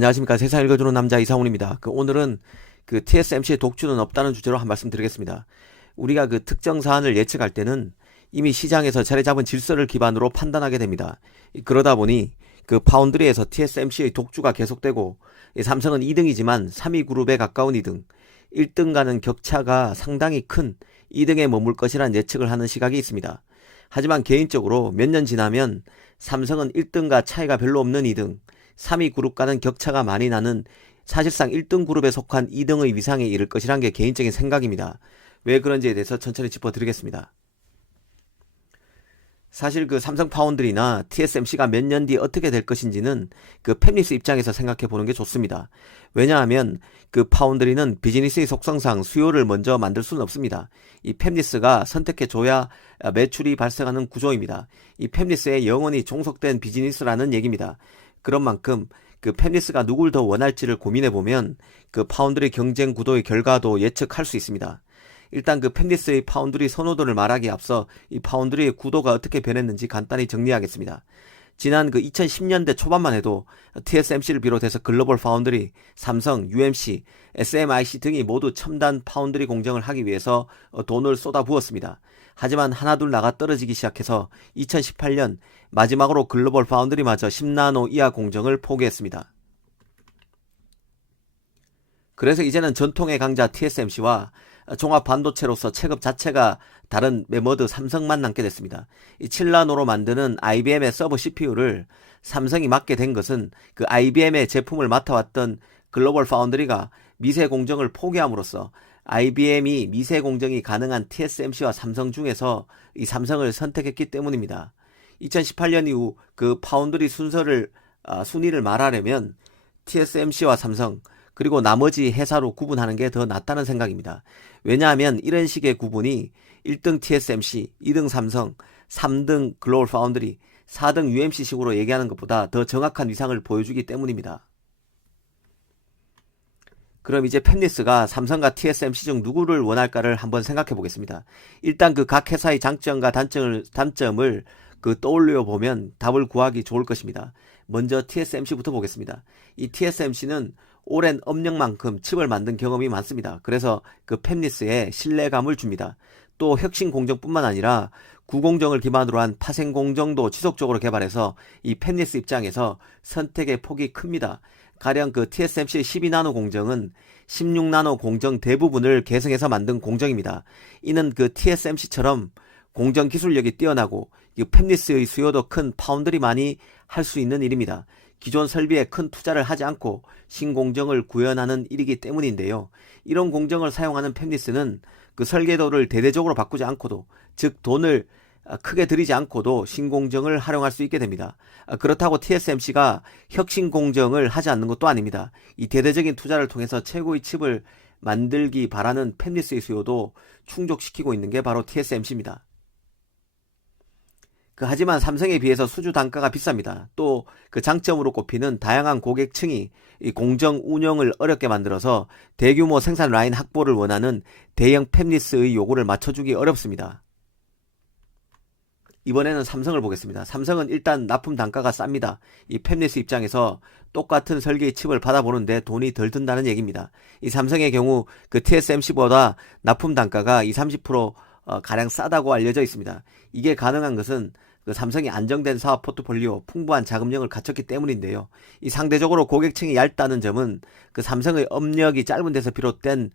안녕하십니까. 세상 읽어주는 남자 이상훈입니다. 오늘은 TSMC의 독주는 없다는 주제로 한 말씀 드리겠습니다. 우리가 특정 사안을 예측할 때는 이미 시장에서 자리 잡은 질서를 기반으로 판단하게 됩니다. 그러다 보니 파운드리에서 TSMC의 독주가 계속되고, 삼성은 2등이지만 3위 그룹에 가까운 2등, 1등과는 격차가 상당히 큰 2등에 머물 것이라는 예측을 하는 시각이 있습니다. 하지만 개인적으로 몇 년 지나면 삼성은 1등과 차이가 별로 없는 2등, 3위 그룹과는 격차가 많이 나는 사실상 1등 그룹에 속한 2등의 위상에 이를 것이란 게 개인적인 생각입니다. 왜 그런지에 대해서 천천히 짚어드리겠습니다. 사실 삼성 파운드리나 TSMC가 몇 년 뒤 어떻게 될 것인지는 팹리스 입장에서 생각해 보는 게 좋습니다. 왜냐하면 파운드리는 비즈니스의 속성상 수요를 먼저 만들 수는 없습니다. 이 팹리스가 선택해 줘야 매출이 발생하는 구조입니다. 이 팹리스에 영원히 종속된 비즈니스라는 얘기입니다. 그런 만큼 팹리스가 누굴 더 원할지를 고민해 보면 파운드리 경쟁 구도의 결과도 예측할 수 있습니다. 일단 팹리스의 파운드리 선호도를 말하기에 앞서 이 파운드리의 구도가 어떻게 변했는지 간단히 정리하겠습니다. 지난 2010년대 초반만 해도 TSMC를 비롯해서 글로벌 파운드리, 삼성, UMC, SMIC 등이 모두 첨단 파운드리 공정을 하기 위해서 돈을 쏟아부었습니다. 하지만 하나둘 나가 떨어지기 시작해서 2018년 마지막으로 글로벌 파운드리마저 10나노 이하 공정을 포기했습니다. 그래서 이제는 전통의 강자 TSMC와 종합 반도체로서 체급 자체가 다른 메머드 삼성만 남게 됐습니다. 이 7나노로 만드는 IBM의 서버 CPU를 삼성이 맡게 된 것은 IBM의 제품을 맡아왔던 글로벌 파운드리가 미세 공정을 포기함으로써 IBM이 미세 공정이 가능한 TSMC와 삼성 중에서 이 삼성을 선택했기 때문입니다. 2018년 이후 파운드리 순위를 말하려면 TSMC와 삼성, 그리고 나머지 회사로 구분하는 게 더 낫다는 생각입니다. 왜냐하면 이런 식의 구분이 1등 TSMC, 2등 삼성, 3등 글로벌 파운드리, 4등 UMC 식으로 얘기하는 것보다 더 정확한 위상을 보여주기 때문입니다. 그럼 이제 팹리스가 삼성과 TSMC 중 누구를 원할까를 한번 생각해 보겠습니다. 일단 각 회사의 장점과 단점을 떠올려 보면 답을 구하기 좋을 것입니다. 먼저 TSMC부터 보겠습니다. 이 TSMC는 오랜 업력만큼 칩을 만든 경험이 많습니다. 그래서 팹리스에 신뢰감을 줍니다. 또 혁신 공정뿐만 아니라 구공정을 기반으로 한 파생 공정도 지속적으로 개발해서 이 팹리스 입장에서 선택의 폭이 큽니다. 가령 TSMC의 12나노 공정은 16나노 공정 대부분을 계승해서 만든 공정입니다. 이는 TSMC처럼 공정 기술력이 뛰어나고 팹리스의 수요도 큰 파운드리만이 할 수 있는 일입니다. 기존 설비에 큰 투자를 하지 않고 신공정을 구현하는 일이기 때문인데요. 이런 공정을 사용하는 팹리스는 설계도를 대대적으로 바꾸지 않고도, 즉 돈을 크게 들이지 않고도 신공정을 활용할 수 있게 됩니다. 그렇다고 TSMC가 혁신공정을 하지 않는 것도 아닙니다. 이 대대적인 투자를 통해서 최고의 칩을 만들기 바라는 팹리스의 수요도 충족시키고 있는 게 바로 TSMC입니다. 하지만 삼성에 비해서 수주 단가가 비쌉니다. 또 장점으로 꼽히는 다양한 고객층이 이 공정 운영을 어렵게 만들어서 대규모 생산 라인 확보를 원하는 대형 팹리스의 요구를 맞춰주기 어렵습니다. 이번에는 삼성을 보겠습니다. 삼성은 일단 납품 단가가 쌉니다. 이 팹리스 입장에서 똑같은 설계의 칩을 받아보는데 돈이 덜 든다는 얘기입니다. 이 삼성의 경우 TSMC보다 납품 단가가 20-30% 가량 싸다고 알려져 있습니다. 이게 가능한 것은 삼성이 안정된 사업 포트폴리오, 풍부한 자금력을 갖췄기 때문인데요. 이 상대적으로 고객층이 얇다는 점은 삼성의 업력이 짧은 데서 비롯된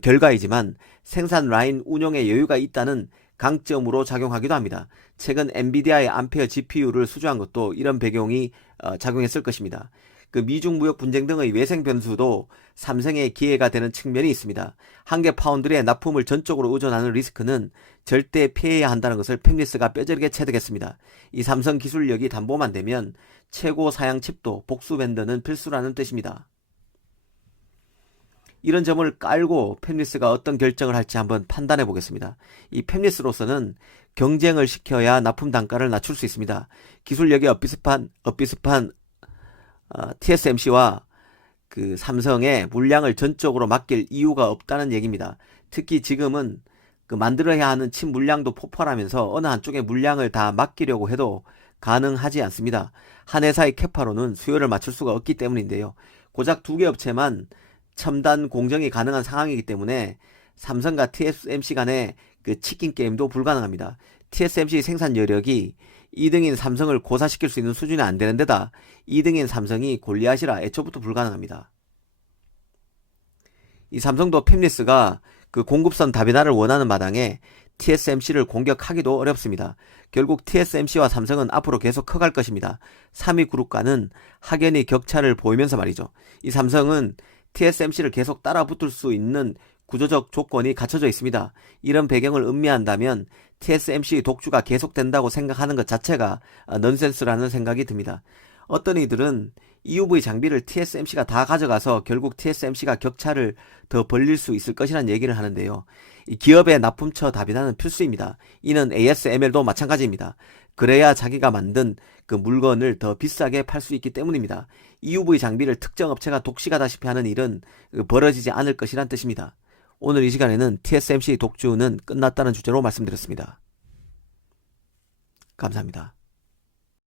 결과이지만 생산 라인 운용에 여유가 있다는 강점으로 작용하기도 합니다. 최근 엔비디아의 암페어 GPU를 수주한 것도 이런 배경이 작용했을 것입니다. 미중 무역 분쟁 등의 외생 변수도 삼성의 기회가 되는 측면이 있습니다. 한개 파운드리의 납품을 전적으로 의존하는 리스크는 절대 피해야 한다는 것을 팹리스가 뼈저리게 체득했습니다. 이 삼성 기술력이 담보만 되면 최고 사양 칩도 복수 벤더는 필수라는 뜻입니다. 이런 점을 깔고 팹리스가 어떤 결정을 할지 한번 판단해 보겠습니다. 이 팹리스로서는 경쟁을 시켜야 납품 단가를 낮출 수 있습니다. 기술력이 엇비슷한 TSMC와 삼성의 물량을 전적으로 맡길 이유가 없다는 얘기입니다. 특히 지금은 만들어야 하는 칩 물량도 폭발하면서 어느 한쪽에 물량을 다 맡기려고 해도 가능하지 않습니다. 한 회사의 캐파로는 수요를 맞출 수가 없기 때문인데요. 고작 2개 업체만 첨단 공정이 가능한 상황이기 때문에 삼성과 TSMC 간의 그 치킨 게임도 불가능합니다. TSMC 생산 여력이 2등인 삼성을 고사시킬 수 있는 수준이 안 되는 데다 2등인 삼성이 골리앗이라 애초부터 불가능합니다. 이 삼성도 팹리스가 그 공급선 다변화를 원하는 마당에 TSMC를 공격하기도 어렵습니다. 결국 TSMC와 삼성은 앞으로 계속 커갈 것입니다. 3위 그룹과는 확연히 격차를 보이면서 말이죠. 이 삼성은 TSMC를 계속 따라붙을 수 있는 구조적 조건이 갖춰져 있습니다. 이런 배경을 음미한다면 TSMC 독주가 계속된다고 생각하는 것 자체가 넌센스라는 생각이 듭니다. 어떤 이들은 EUV 장비를 TSMC가 다 가져가서 결국 TSMC가 격차를 더 벌릴 수 있을 것이라는 얘기를 하는데요. 이 기업의 납품처 다변화는 필수입니다. 이는 ASML도 마찬가지입니다. 그래야 자기가 만든 그 물건을 더 비싸게 팔 수 있기 때문입니다. EUV 장비를 특정 업체가 독식하다시피 하는 일은 벌어지지 않을 것이란 뜻입니다. 오늘 이 시간에는 TSMC 독주는 끝났다는 주제로 말씀드렸습니다. 감사합니다.